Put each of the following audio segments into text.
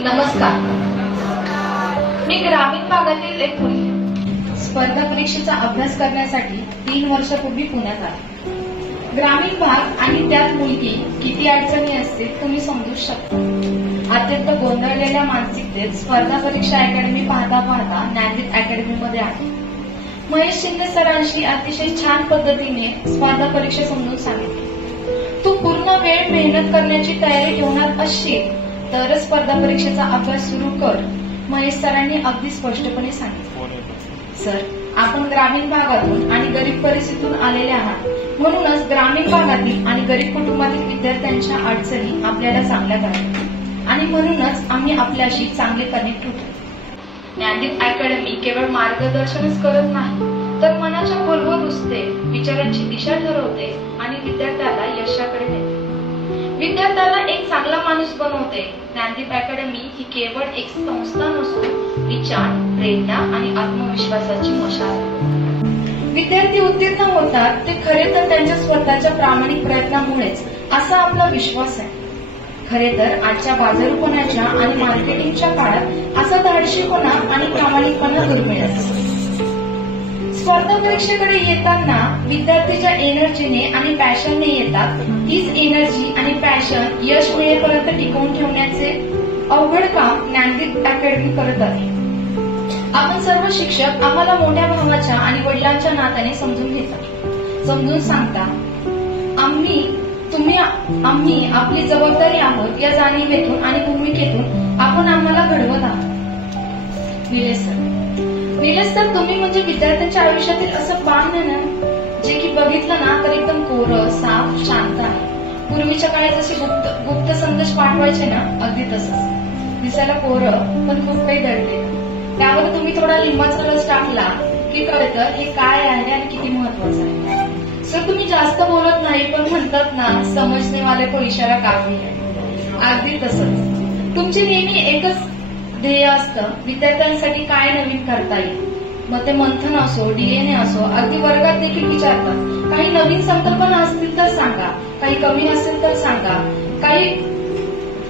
नमस्कार, मी ग्रामीण भागातील एक मुलगी स्पर्धा परीक्षेचा अभ्यास करण्यासाठी 3 वर्षापूर्वी पुण्यात आले. ग्रामीण भाग आणि त्यात मुलगी किती अडचणी असते तुम्ही समजू शकता. अत्यंत गोंधळलेल्या मानसिकतेत स्पर्धा परीक्षा अकॅडमी पाहता पाहता ज्ञानदीप अकॅडमीमध्ये आले. महेश शिंदे सरांशी अतिशय छान पद्धतीने स्पर्धा परीक्षा समजून सांगितली. तू पूर्ण वेळ मेहनत करण्याची तयारी ठेवणार असशील तरच स्पर्धा परीक्षेचा अभ्यास सुरू कर, महेश सरांनी अगदी स्पष्टपणे सांगितलं. सर, आपण ग्रामीण भागातून आणि गरीब परिस्थितीतून आलेले आहात, म्हणूनच ग्रामीण भागातील आणि गरीब कुटुंबातील विद्यार्थ्यांच्या अडचणी आपल्याला चांगल्या कळतात आणि म्हणूनच आम्ही आपल्याशी चांगले कनेक्ट होतो. ज्ञानदीप अकॅडमी केवळ मार्गदर्शनच करत नाही तर मनाच्या खोलवर रुजते, विचारांची दिशा ठरवते आणि विद्यार्थ्याला यशाकडे नेते, विद्यार्थ्याला एक चांगला माणूस बनवते. ज्ञानदीप अकॅडमी ही केवळ एक संस्था नसून विचार, प्रेरणा आणि आत्मविश्वासाची मशाल. विद्यार्थी उत्तीर्ण होतात ते खरे तर त्यांच्या स्वतःच्या प्रामाणिक प्रयत्नामुळेच, असा आपला विश्वास आहे. खरे तर आजच्या बाजारूपणाच्या आणि मार्केटिंगच्या काळात असा धाडशीपणा आणि प्रामाणिकपणा दुर्मिळ असतो. स्पर्धा परीक्षेकडे येताना विद्यार्थीच्या एनर्जीने आणि पॅशनने येतात. हीच एनर्जी आणि पॅशन यश मिळेपर्यंत टिकवून ठेवण्याचे अवघड काम ज्ञानदीप अकॅडमी करत आहे. आपण सर्व शिक्षक आम्हाला मोठ्या भावाच्या आणि वडिलांच्या नात्याने समजून घेतात, समजून सांगता. आम्ही आपली जबाबदारी आहोत या जाणीवेतून आणि भूमिकेतून आपण आम्हाला घडवत आहोत. निलेश सर, तुम्ही म्हणजे विद्यार्थ्यांच्या आयुष्यातील असं पान आहे ना जे की बघितलं ना तर एकदम कोरं, साफ, शांत आहे. पूर्वीच्या काळी जसे गुप्त संदेश पाठवायचे ना, अगदी तसंच. दिसायला कोरं पण खूप काही दडलेलं. त्यावर तुम्ही थोडा लिंबाचा रस टाकला की कळतं हे काय आहे आणि किती महत्वाचं आहे. सर, तुम्ही जास्त बोलत नाही पण म्हणतात ना, समजणे वाले को इशारा काफी आहे. अगदी तसंच तुमची नेहमी एकच ध्येय असतं, विद्यार्थ्यांसाठी काय नवीन करता येईल. मग ते मंथन असो, डीएनए असो, अगदी वर्गात देखील विचारतात. काही नवीन संकल्पना असतील तर सांगा, काही कमी असेल तर सांगा, काही.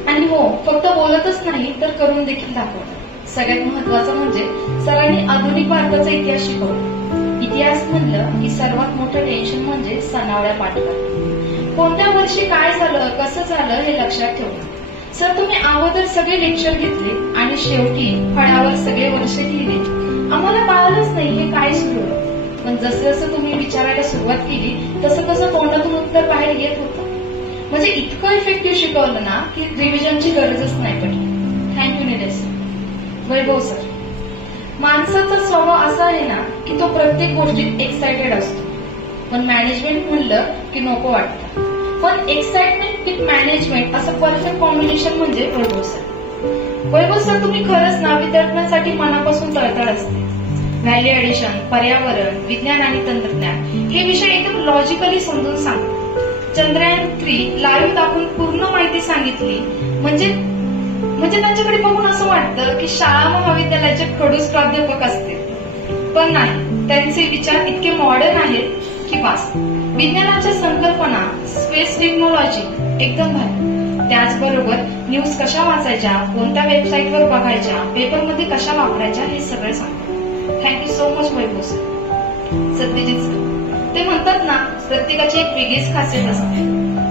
आणि हो, फक्त बोलतच नाही तर करून देखील दाखवतात. सगळ्यात महत्वाचं म्हणजे सरांनी आधुनिक भारताचा इतिहास शिकवला. इतिहास म्हणलं की सर्वात मोठं टेन्शन म्हणजे सनावड्या पाठ करणे. कोणत्या वर्षी काय झालं, कसं झालं हे लक्षात ठेवलं. सर, तुम्ही अगोदर सगळे लेक्चर घेतले आणि शेवटी फळ्यावर सगळे वर्ष लिहिले. आम्हाला कळालंच नाही हे काय सुरू आहे. पण जसं जसं तुम्ही विचारायला सुरुवात केली तसं तसं तोंडातून उत्तर बाहेर येत होतं. म्हणजे इतकं इफेक्टिव्ह शिकवलं ना की रिव्हिजनची गरजच नाही पडली. Thank you Nilesh sir. Vaibhav sir, माणसाचा स्वभाव असा आहे ना की तो प्रत्येक गोष्टीत एक्सायटेड असतो, पण मॅनेजमेंट म्हणलं की नको वाटतं. पण एक्साइटमेंट विथ मॅनेजमेंट असं परफेक्ट कॉम्बिनेशन म्हणजे वैभव सर. वैभव सर, तुम्ही खरंच ना विद्यार्थ्यांसाठी मनापासून तळतळ असते. व्हॅल्यू ऍडिशन, पर्यावरण, विज्ञान आणि तंत्रज्ञान हे विषय एकदम लॉजिकली समजून सांगतात. चंद्रयान 3 लाईव्ह दाखवून पूर्ण माहिती सांगितली म्हणजे त्यांच्याकडे बघून असं वाटतं की शाळा महाविद्यालयाचे खडूस प्राध्यापक असतील. पण नाही, त्यांचे विचार इतके मॉडर्न आहेत की बस. विज्ञानाच्या संकल्पना, स्पेस टेक्नॉलॉजी एकदम भारी. त्याचबरोबर न्यूज कशा वाचायच्या, कोणत्या वेबसाईटवर बघायच्या, पेपरमध्ये कशा वापरायच्या हे सगळं सांगतात. थँक्यू सो मच वैभव सर. सत्यजित सर, ते म्हणतात ना प्रत्येकाची एक वेगळीच खासियत असते.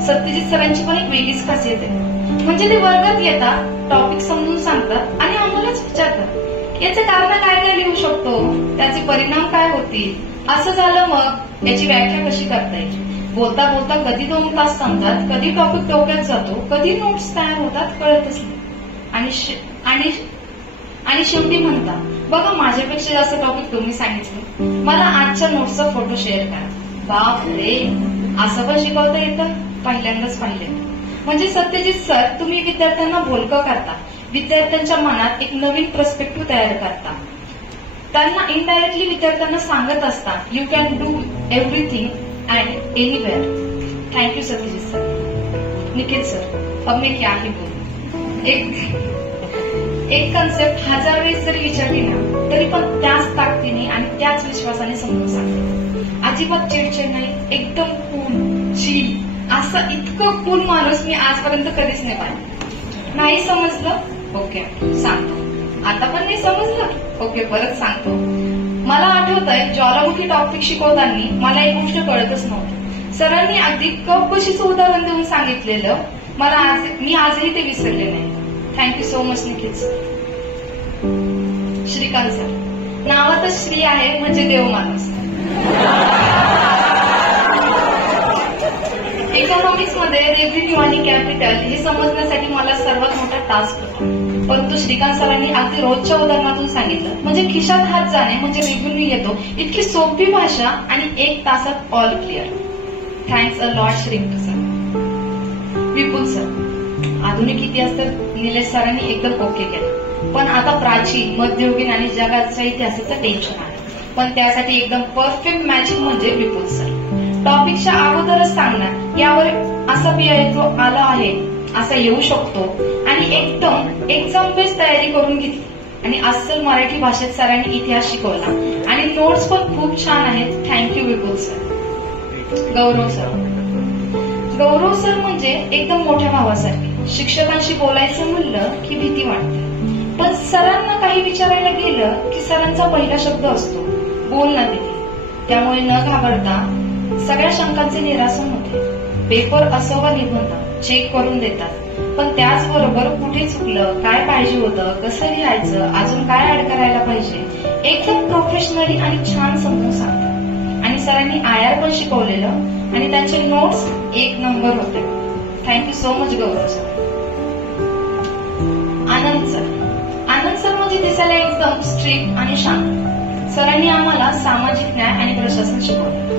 सत्यजित सरांची पण एक वेगळीच खासियत आहे. म्हणजे ते वर्गात येतात, टॉपिक समजून सांगतात आणि आम्हालाच विचारतात याचे कारण काय लिहू शकतो, त्याचे परिणाम काय होतील, असं झालं मग याची व्याख्या कशी करता येईल. बोलता बोलता कधी 2 तास समजतात, कधी टॉपिक डोक्यात जातो, कधी नोट्स तयार होतात, कळतच नाही. आणि शेवटी म्हणतात, बघा माझ्यापेक्षा जास्त टॉपिक तुम्ही सांगितले, मला आजच्या नोट्सचा फोटो शेअर करा. बाप रे, असं पण शिकवता येतं, पहिल्यांदाच पाहिले. म्हणजे सत्यजित सर, तुम्ही विद्यार्थ्यांना बोलकं करता, विद्यार्थ्यांच्या मनात एक नवीन पर्स्पेक्टिव्ह तयार करता. त्यांना इनडायरेक्टली विद्यार्थ्यांना सांगत असतात you can do everything and anywhere. Thank you Satyajit sir. Nikhil sir, अब मैं क्या ही बोलू. एक कन्सेप्ट 1000 वेळेस जरी विचारली ना तरी पण त्याच ताकदीने आणि त्याच विश्वासाने समजून सांगते. अजिबात चिडचिड नाही, एकदम कूल, चिल, असं इतकं कूल माणूस मी आजपर्यंत कधीच नाही पाहिलं. नाही समजलं? ओके सांगतो. आता पण नाही समजलं? ओके परत सांगतो. मला आठवतंय ज्वालामुखी टॉपिक शिकवताना मला एक गोष्ट कळतच नव्हती. सरांनी अगदी कपशीचं उदाहरण देऊन सांगितलेलं मी आजही ते विसरले नाही. Thank you so much Nikhil sir. Shrikant sir, नावातच श्री आहे म्हणजे देव माणूस. इकॉनॉमिक्स मध्ये रेव्हेन्यू आणि कॅपिटल हे समजण्यासाठी मला सर्वात मोठा टास्क होता. परंतु श्रीकांत सरांनी अगदी रोजच्या उदाहरणातून सांगितलं म्हणजे खिशात हात जाणे म्हणजे रेव्हेन्यू येतो इतकी सोपी भाषा आणि 1 तासात all clear. Thanks a lot Shrikant sir. Vipul sir, आधुनिक इतिहास तर निलेश सरांनी एकदम ओके केला, पण आता प्राचीन, मध्ययुगीन आणि जगाच्या इतिहासाचं टेन्शन आहे. पण त्यासाठी एकदम परफेक्ट मॅचिंग म्हणजे विपुल सर. टॉपिकच्या अगोदरच सांगणार यावर असा पीआयक्यू आला आहे, असा येऊ शकतो आणि एकदम एक्झाम बेस तयारी करून घेतली आणि अस्सल मराठी भाषेत सरांनी इतिहास शिकवला आणि नोट्स पण खूप छान आहेत. थँक्यू विपुल सर. गौरव सर, गौरव सर म्हणजे एकदम मोठ्या भावासारखे. शिक्षकांशी बोलायचं म्हणलं की भीती वाटते, पण सरांना काही विचारायला गेलं की सरांचा पहिला शब्द असतो बोल ना तिथे. त्यामुळे न घाबरता सगळ्या शंकांचे निरासन होते. पेपर असो वा निबंध चेक करून देतात, पण त्याचबरोबर कुठे चुकलं, काय पाहिजे होतं, कसं लिहायचं, अजून काय ऍड करायला पाहिजे, एकदम प्रोफेशनली आणि छान समजून सांगतात. आणि सरांनी IR पण शिकवलेलं आणि त्यांचे नोट्स 1 नंबर होते. थँक्यू सो मच गौरव सर. आनंद सर, आनंद सर म्हणजे दिसायला एकदम स्ट्रिक्ट आणि शांत. सरांनी आम्हाला सामाजिक न्याय आणि प्रशासन शिकवलं.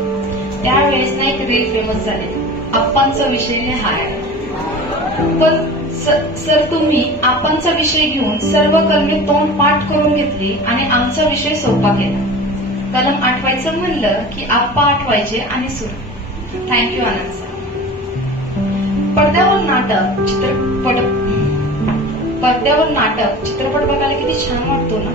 त्यावेळेस ना एक रील फेमस झाले, आप्पांचा विषय हाय. पण सर तुम्ही आप्पांचा विषय घेऊन सर्व कलमे तोंड पाठ करून घेतली आणि आमचा विषय सोपा केला. कलम आठवायचं म्हणलं की आप्पा आठवायचे आणि सुरू. थँक्यू आनंद सर. पडद्यावर नाटक चित्रपट बघायला किती छान वाटतो ना,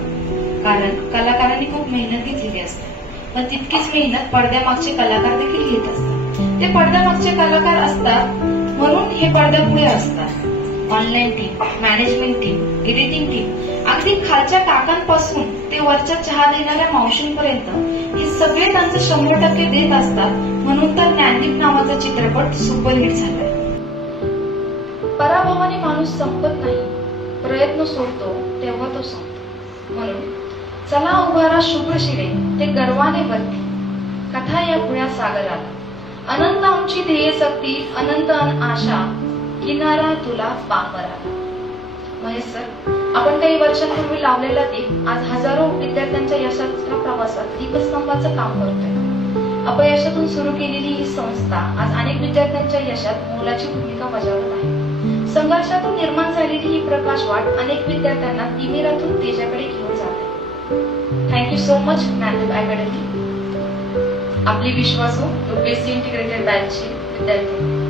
कारण कलाकारांनी खूप मेहनत घेतलेली असते, पण तितकीच मेहनत पडद्यामागचे कलाकार देखील घेत असतात. ते पडद्यामागचे कलाकार असतात म्हणून हे पडद्यापुढे असतात. Online team, management team, editing team, अगदी खालच्या काकांपासून ते वरच्या चहा देणाऱ्या मावशींपर्यंत हे सगळे त्यांचं 100% देत असतात. म्हणून तर ज्ञानदीप नावाचा चित्रपट सुपरहिट झालाय. पराभवाने माणूस संपत नाही, प्रयत्न सोडतो तेव्हा तो संपतो. म्हणून चला उभारा शुभ शिरे ते गर्वाने वरती, कथा या पुण्या सागराला, अनंत आमची ध्येय सक्ती, अनंत आशा, किनारा तुला पामराला. महेश सर, आपण काही वर्षांपूर्वी लावलेला दीप आज हजारो विद्यार्थ्यांच्या यशाच्या प्रवासात दीपस्तंभाचं काम करतोय. अपयशातून सुरू केलेली ही संस्था आज अनेक विद्यार्थ्यांच्या यशात मोलाची भूमिका बजावत आहे. संघर्षातून निर्माण झालेली ही प्रकाशवाट अनेक विद्यार्थ्यांना तिमिरातून तेजाकडे घेऊन जाते. Thank you so much Dnyandeep academy. आपली विश्वासू UPSC इंटिग्रेटेड बॅचचे विद्यार्थी